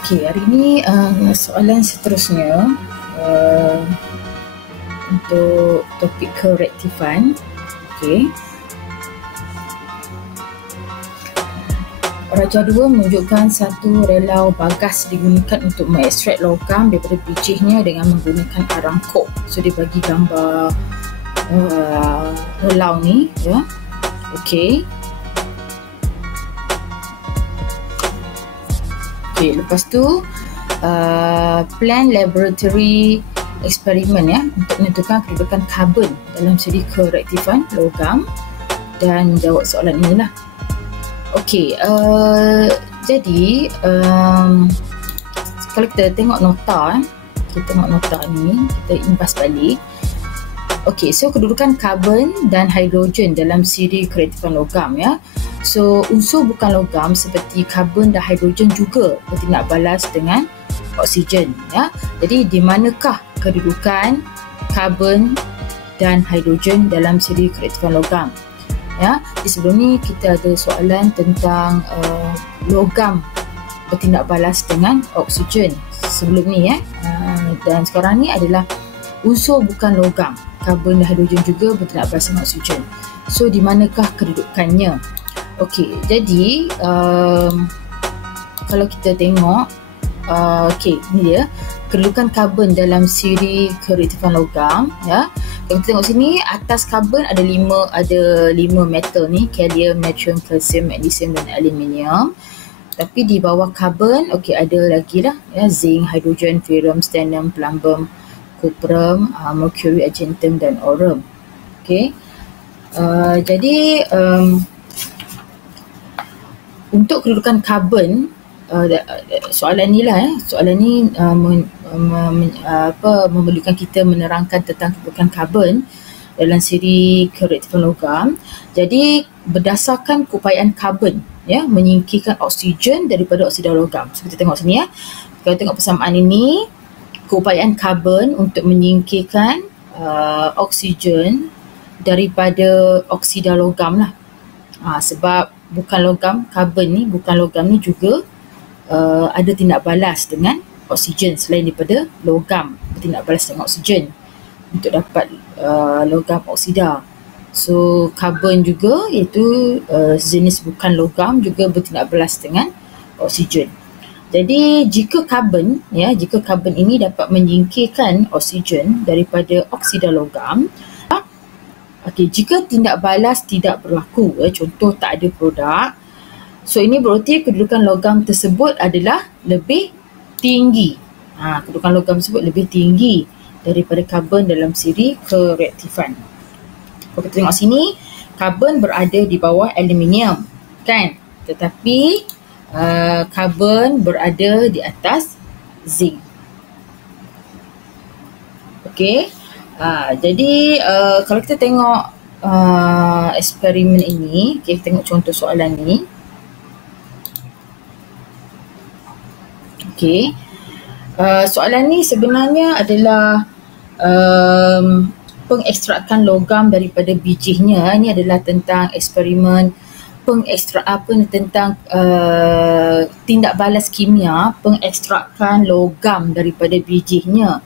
Okey, hari ini soalan seterusnya untuk topik kerektifan. Okey. Raja 2 menunjukkan satu relau bagas digunakan untuk mengekstrak logam daripada bijihnya dengan menggunakan arang kok. So dia bagi gambar relau ni, ya. Okey. Okey, lepas tu plan laboratory eksperimen, ya, untuk menentukan kedudukan karbon dalam siri kerektifan logam dan jawab soalan inilah. Okey, jadi kalau kita tengok nota, ni, kita impas balik. Okey, so kedudukan karbon dan hidrogen dalam siri kerektifan logam, ya. So unsur bukan logam seperti karbon dan hidrogen juga bertindak balas dengan oksigen, ya. Jadi di manakah kedudukan karbon dan hidrogen dalam siri kerektifan logam? Ya, di sebelum ni kita ada soalan tentang logam bertindak balas dengan oksigen sebelum ni, ya. Dan sekarang ni adalah unsur bukan logam, karbon dan hidrogen juga bertindak balas dengan oksigen. So di manakah kedudukannya? Okey, jadi kalau kita tengok, okey, ni dia kedudukan karbon dalam siri kerektifan logam, ya. Kalau kita tengok sini, atas karbon ada lima metal ni, kalium, natrium, kalsium, magnesium dan aluminium. Tapi di bawah karbon, okey, ada lagi lah, ya, zinc, hidrogen, ferrum, stannum, plumbum, cuprum, mercury, argentum dan aurum. Okey. Jadi untuk kedudukan karbon, soalan ni lah, soalan ni memerlukan kita menerangkan tentang kedudukan karbon dalam siri kerektifan logam. Jadi berdasarkan keupayaan karbon, ya, menyingkirkan oksigen daripada oksida logam. So kita tengok sini, ya. Kalau tengok persamaan ini, keupayaan karbon untuk menyingkirkan oksigen daripada oksida logam lah. Sebab bukan logam, karbon ni, bukan logam ni juga ada tindak balas dengan oksigen selain daripada logam bertindak balas dengan oksigen untuk dapat logam oksida. So karbon juga, iaitu jenis bukan logam, juga bertindak balas dengan oksigen. Jadi jika karbon, ya, jika karbon ini dapat menyingkirkan oksigen daripada oksida logam, okey, jika tindak balas tidak berlaku, contoh tak ada produk, so ini bererti kedudukan logam tersebut adalah lebih tinggi. Kedudukan logam tersebut lebih tinggi daripada karbon dalam siri kerektifan. Kalau kita tengok sini, karbon berada di bawah aluminium, kan? Tetapi karbon berada di atas zinc. Okey. Jadi kalau kita tengok eksperimen ini, okay, kita tengok contoh soalan ni. Okey, soalan ni sebenarnya adalah pengekstrakan logam daripada bijihnya. Ini adalah tentang eksperimen tentang tindak balas kimia pengekstrakan logam daripada bijihnya.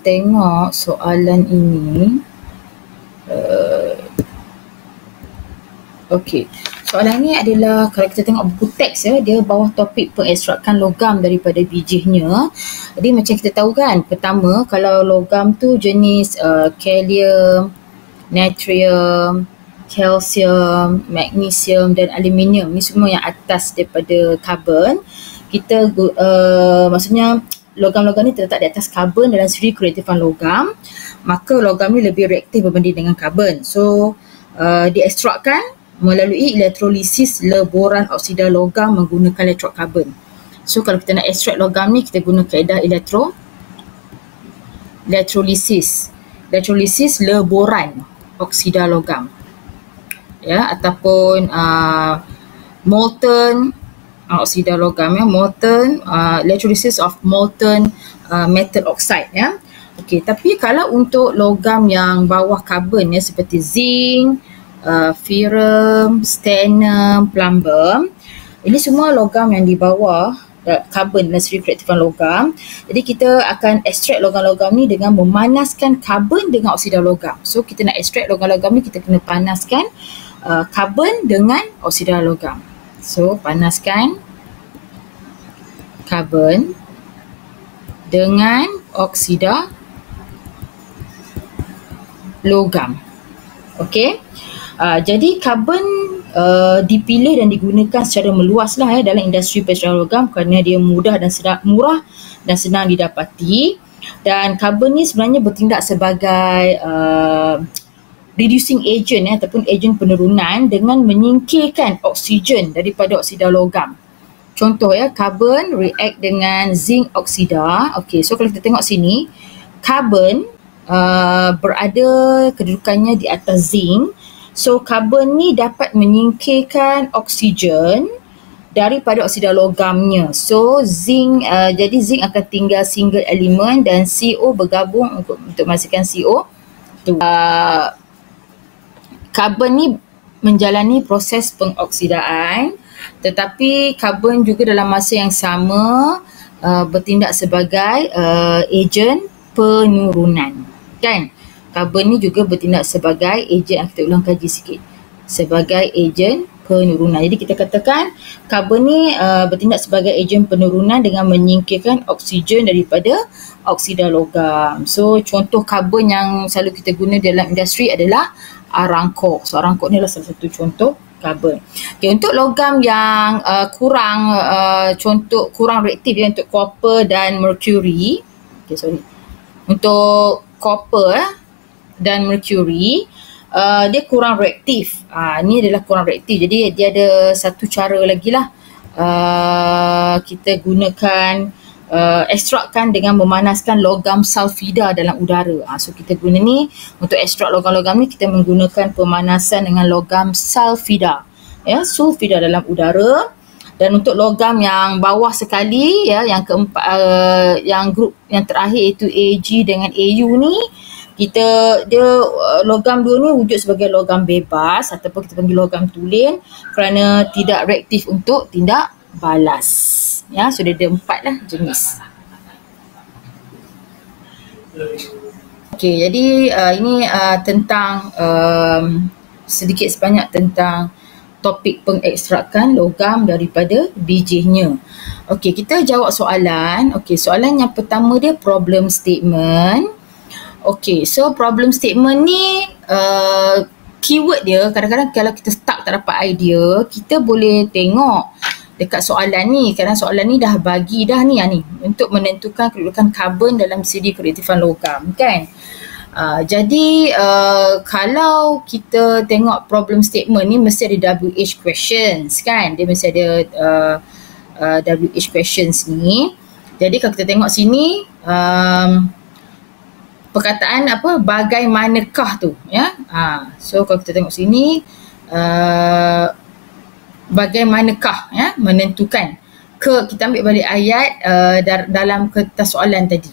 Tengok soalan ini. Okey, soalan ni adalah, kalau kita tengok buku teks, ya, dia bawah topik pengekstrakan logam daripada bijihnya. Jadi macam kita tahu kan, pertama kalau logam tu jenis kalium, natrium, kalsium, magnesium dan aluminium, ni semua yang atas daripada karbon. Kita maksudnya logam-logam ni terletak di atas karbon dalam siri kerektifan logam, maka logam ni lebih reaktif berbanding dengan karbon. So diekstrakkan melalui elektrolisis leboran oksida logam menggunakan elektrod karbon. So kalau kita nak ekstrak logam ni, kita guna kaedah elektrolisis leboran oksida logam, ya, ataupun molten oksida logam, ya, molten electrolysis of molten metal oxide, ya. Okey, tapi kalau untuk logam yang bawah karbon, ya, seperti zinc, ferrum, stannum, plumbum, ini semua logam yang di bawah karbon dalam siri kereaktifan logam. Jadi kita akan ekstrak logam-logam ni dengan memanaskan karbon dengan oksida logam. So kita nak ekstrak logam-logam ni, kita kena panaskan karbon dengan oksida logam. So panaskan karbon dengan oksida logam. Okey. Jadi karbon dipilih dan digunakan secara meluas lah dalam industri pencerahan logam kerana dia murah dan senang didapati. Dan karbon ni sebenarnya bertindak sebagai reducing agent ataupun ejen penurunan dengan menyingkirkan oksigen daripada oksida logam. Contoh karbon react dengan zinc oksida. Okey, so kalau kita tengok sini, karbon berada kedudukannya di atas zinc. So karbon ni dapat menyingkirkan oksigen daripada oksida logamnya. So zinc, jadi zinc akan tinggal single element dan CO bergabung untuk menghasilkan CO. Karbon ni menjalani proses pengoksidaan, tetapi karbon juga dalam masa yang sama bertindak sebagai ejen penurunan. Kan? Karbon ni juga bertindak sebagai ejen, kita ulang kaji sikit, sebagai ejen penurunan. Jadi kita katakan karbon ni bertindak sebagai ejen penurunan dengan menyingkirkan oksigen daripada oksida logam. So contoh karbon yang selalu kita guna dalam industri adalah arangkok. So arangkok ni adalah salah satu contoh karbon. Okay, untuk logam yang kurang reaktif untuk copper dan mercury. Untuk copper dan mercury, dia kurang reaktif. Ni adalah kurang reaktif. Jadi dia ada satu cara lagi lah. Kita gunakan ekstrakkan dengan memanaskan logam sulfida dalam udara. So kita guna ni untuk ekstrak logam-logam ni, kita menggunakan pemanasan dengan logam sulfida. Sulfida dalam udara. Dan untuk logam yang bawah sekali, yang keempat, yang grup yang terakhir iaitu Ag dengan Au ni, logam dua ni wujud sebagai logam bebas ataupun kita panggil logam tulen kerana tidak reaktif untuk tindak balas. So dia ada 4 lah jenis. Okey, jadi ini tentang sedikit sebanyak tentang topik pengekstrakan logam daripada bijihnya. Okey, kita jawab soalan. Okey, soalan yang pertama dia problem statement. Okey, so problem statement ni keyword dia kadang-kadang kalau kita stuck tak dapat idea, kita boleh tengok dekat soalan ni, kerana soalan ni dah bagi dah ni untuk menentukan kedudukan karbon dalam siri kereaktifan logam, kan? Jadi kalau kita tengok problem statement ni mesti ada WH questions, kan? Dia mesti ada WH questions ni. Jadi kalau kita tengok sini, perkataan apa, bagaimanakah tu, so kalau kita tengok sini, bagaimanakah menentukan, kita ambil balik ayat dalam kertas soalan tadi,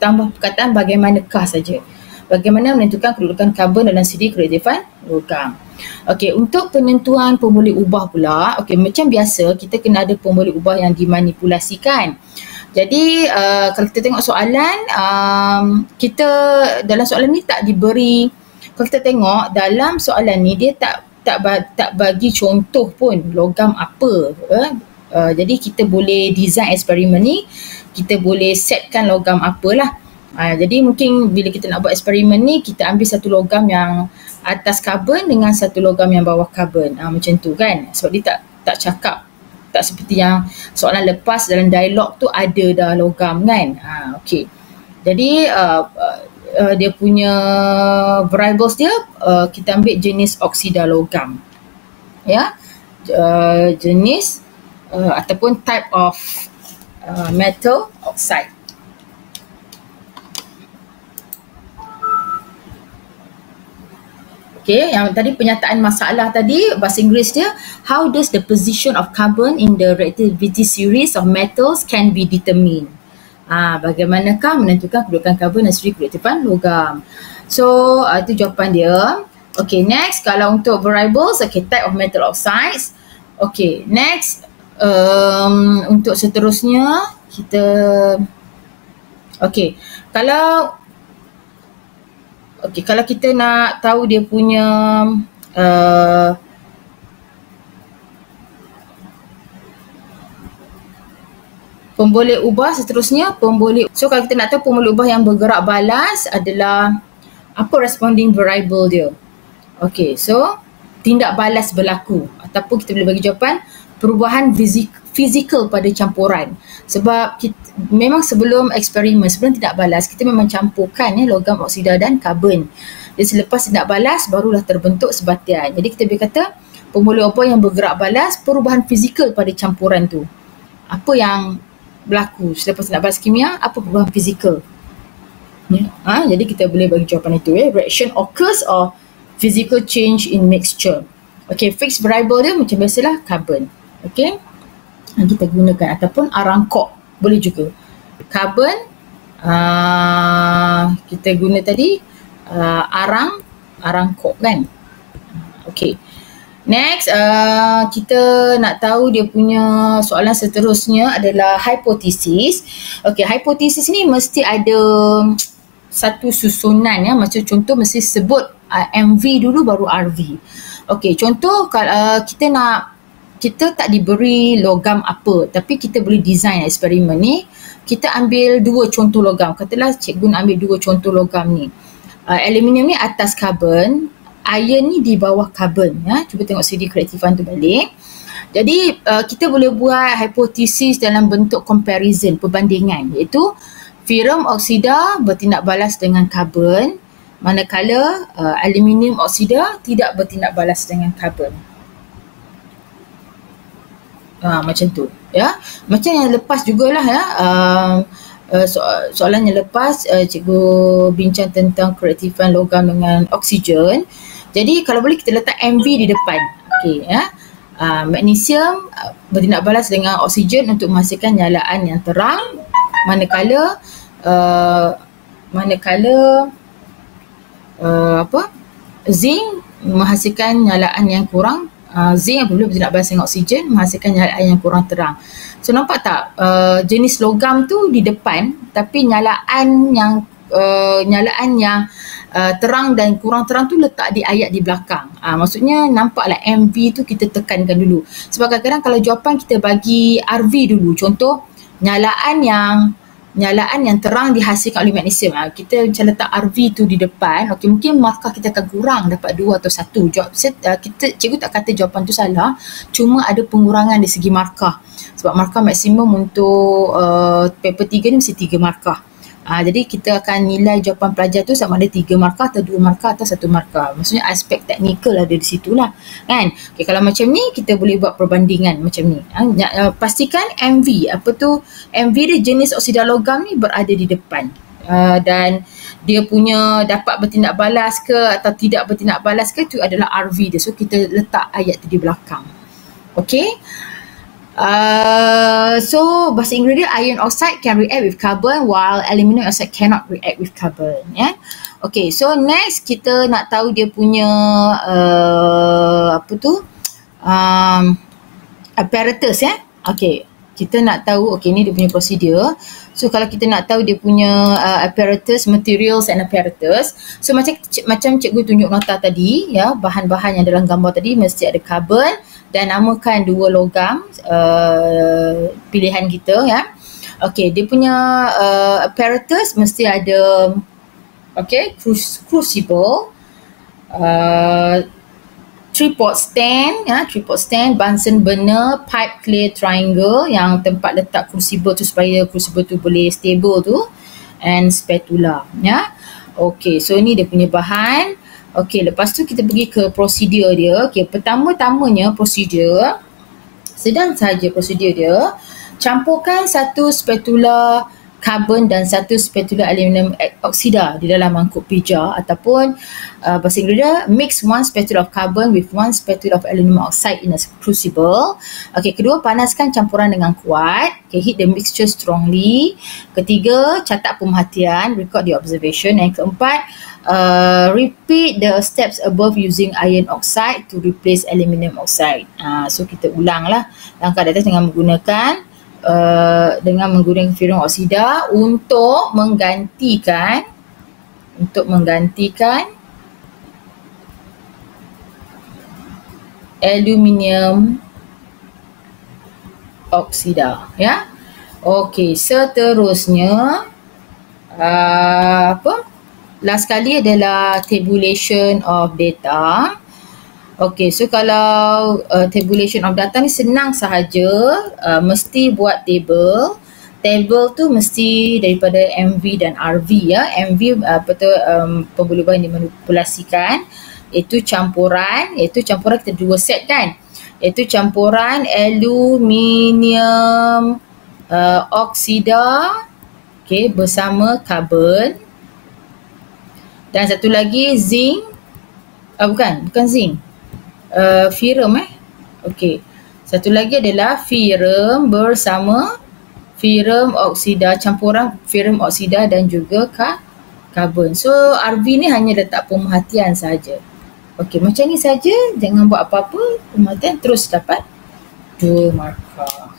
tambah perkataan bagaimanakah saja. Bagaimana menentukan kedudukan karbon dalam siri kereaktifan logam. Okey, untuk penentuan pemboleh ubah pula, okey, macam biasa kita kena ada pemboleh ubah yang dimanipulasikan. Jadi kalau kita tengok soalan, kita dalam soalan ni tak diberi, kalau kita tengok dalam soalan ni dia tak bagi contoh pun logam apa. Jadi kita boleh design eksperimen ni, kita boleh setkan logam apalah. Jadi mungkin bila kita nak buat eksperimen ni, kita ambil satu logam yang atas karbon dengan satu logam yang bawah karbon. Macam tu, kan? Sebab dia tak cakap, tak seperti yang soalan lepas dalam dialog tu ada dah logam, kan? Okey. Jadi dia punya variables dia, kita ambil jenis oksida logam. Jenis ataupun type of metal oxide. Okay, yang tadi pernyataan masalah tadi, bahasa Inggeris dia, how does the position of carbon in the reactivity series of metals can be determined? Bagaimanakah menentukan kedudukan karbon dan siri kereaktifan logam? So, itu jawapan dia. Okay, next, kalau untuk variables, okay, type of metal oxides. Okay, next, Untuk seterusnya kita kalau kalau kita nak tahu dia punya pemboleh ubah seterusnya, so kalau kita nak tahu pemboleh ubah yang bergerak balas adalah apa responding variable dia. Okey, so tindak balas berlaku ataupun kita boleh bagi jawapan perubahan fizikal pada campuran. Sebab memang sebelum eksperimen, sebelum tindak balas, kita memang campurkan logam oksida dan karbon. Jadi selepas tindak balas barulah terbentuk sebatian. Jadi kita boleh kata pemboleh ubah yang bergerak balas, perubahan fizikal pada campuran tu. Apa yang berlaku selepas tindak balas kimia, apa perubahan fizikal? Jadi kita boleh bagi jawapan itu. Reaction occurs or physical change in mixture. Fixed variable dia macam biasalah karbon. Kita gunakan ataupun arang kok boleh juga. Karbon kita guna tadi arang kok kan. Next, kita nak tahu dia punya soalan seterusnya adalah hipotesis. Hipotesis ni mesti ada satu susunan macam contoh mesti sebut MV dulu baru RV. Contoh kalau kita tak diberi logam apa tapi kita boleh design eksperimen ni, kita ambil dua contoh logam. Katalah cikgu nak ambil dua contoh logam ni. Aluminium ni atas karbon, iron ni di bawah karbon. Cuba tengok CD kreatifan tu balik. Jadi kita boleh buat hipotesis dalam bentuk comparison, perbandingan, iaitu ferrum oksida bertindak balas dengan karbon, manakala aluminium oksida tidak bertindak balas dengan karbon. Macam tu macam yang lepas jugalah soalan yang lepas cikgu bincang tentang kereaktifan logam dengan oksigen. Jadi kalau boleh kita letak MV di depan. Magnesium bertindak balas dengan oksigen untuk menghasilkan nyalaan yang terang, manakala zinc menghasilkan nyalaan yang kurang. Zinc apabila bertindak balas dengan oksigen menghasilkan nyalaan yang kurang terang. So nampak tak jenis logam tu di depan tapi nyalaan yang terang dan kurang terang tu letak di ayat di belakang. Maksudnya nampaklah MV tu kita tekankan dulu. Sebab kadang-kadang kalau jawapan kita bagi RV dulu, contoh nyalaan yang terang dihasilkan oleh magnesium. Kita macam letak RV tu di depan. Mungkin markah kita akan kurang, dapat 2 atau 1. Cikgu tak kata jawapan tu salah, cuma ada pengurangan dari segi markah. Sebab markah maksimum untuk paper 3 ni mesti 3 markah. Jadi kita akan nilai jawapan pelajar tu sama ada 3 markah atau 2 markah atau 1 markah. Maksudnya aspek teknikal ada di situlah kan. Kalau macam ni kita boleh buat perbandingan macam ni. Pastikan MV, MV dia jenis oksida logam ni berada di depan. Dan dia punya dapat bertindak balas ke atau tidak bertindak balas ke, itu adalah RV dia. So kita letak ayat tu di belakang. So bahasa Inggeris dia iron oxide can react with carbon while aluminium oxide cannot react with carbon. So next kita nak tahu dia punya apparatus. Kita nak tahu ni dia punya prosedur. So kalau kita nak tahu dia punya apparatus, materials and apparatus, so macam cikgu tunjuk nota tadi bahan-bahan yang dalam gambar tadi mesti ada karbon dan namakan dua logam pilihan kita dia punya apparatus mesti ada crucible, tripod stand, Bunsen burner, pipe clear triangle yang tempat letak crucible tu supaya crucible tu boleh stable tu, and spatula. So ini dia punya bahan. Lepas tu kita pergi ke prosedur dia. Pertama-tamanya prosedur, sedang saja prosedur dia, campurkan satu spatula karbon dan satu spatula aluminium oksida di dalam mangkuk pija, ataupun bahasa Inggeris mix one spatula of carbon with one spatula of aluminium oxide in a crucible. Okey, kedua, panaskan campuran dengan kuat. Okay, heat the mixture strongly. Ketiga, catat pemerhatian, record the observation. Yang keempat, repeat the steps above using iron oxide to replace aluminium oxide. So kita ulanglah langkah di atas dengan menggunakan ferrum oksida untuk menggantikan aluminium oksida, ya. Okey, seterusnya last kali adalah tabulation of data. Okey, so kalau tabulation of data ni senang sahaja, mesti buat table. Table tu mesti daripada MV dan RV, ya. MV pembuluhan yang dimanipulasikan, iaitu campuran kita dua set kan, iaitu campuran aluminium oksida, okey, bersama karbon, dan satu lagi zinc, bukan zinc, ferrum okey. Satu lagi adalah ferrum bersama ferrum oksida, campuran ferrum oksida dan juga karbon. So RV ni hanya letak pemerhatian saja. Okey, macam ni saja, jangan buat apa-apa, pemerhatian terus dapat 2 markah.